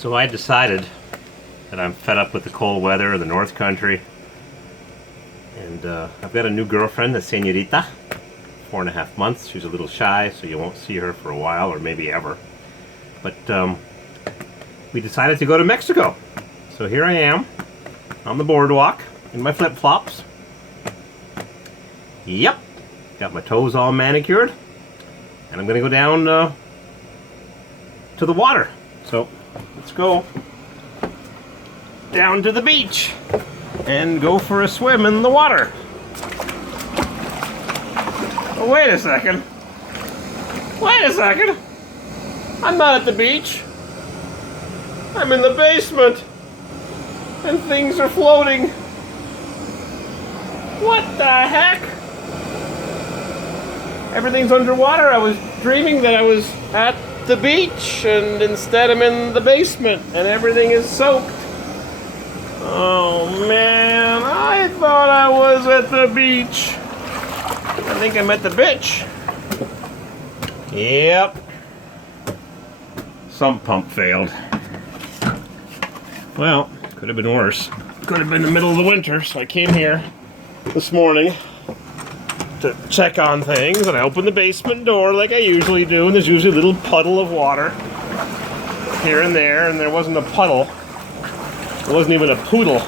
So I decided that I'm fed up with the cold weather, the North Country, and I've got a new girlfriend, a señorita, 4.5 months. She's a little shy, so you won't see her for a while, or maybe ever. But we decided to go to Mexico. So here I am, on the boardwalk, in my flip-flops. Yep, got my toes all manicured, and I'm gonna go down to the water. So let's go down to the beach and go for a swim in the water. Oh, wait a second. Wait a second. I'm not at the beach. I'm in the basement. And things are floating. What the heck? Everything's underwater. I was dreaming that I was at the beach, and instead I'm in the basement and everything is soaked. Oh man, I thought I was at the beach. I think I'm at the beach. Yep. Sump pump failed. Well, could have been worse. Could have been the middle of the winter, so I came here this morning to check on things, and I opened the basement door like I usually do, and there's usually a little puddle of water here and there wasn't a puddle. It wasn't even a poodle.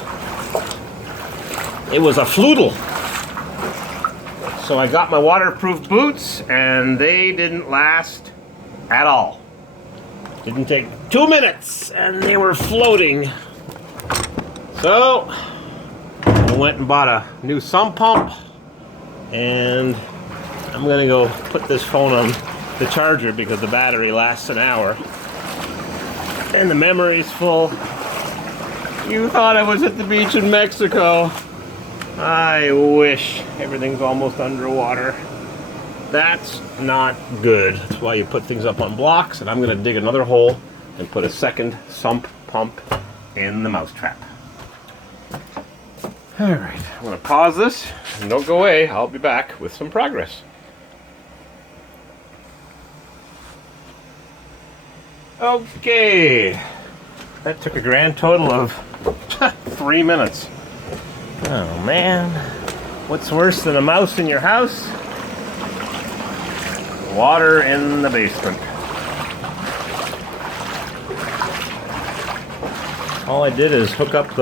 It was a floodle. So I got my waterproof boots, and they didn't last at all. Didn't take 2 minutes, and they were floating. So I went and bought a new sump pump, and I'm gonna go put this phone on the charger because the battery lasts an hour and the memory's full. You thought I was at the beach in Mexico. I wish. Everything's almost underwater. That's not good. That's why you put things up on blocks, and I'm gonna dig another hole and put a second sump pump in the mousetrap. Alright, I'm gonna pause this, and don't go away. I'll be back with some progress. Okay, that took a grand total of 3 minutes. Oh man, what's worse than a mouse in your house? Water in the basement. All I did is hook up the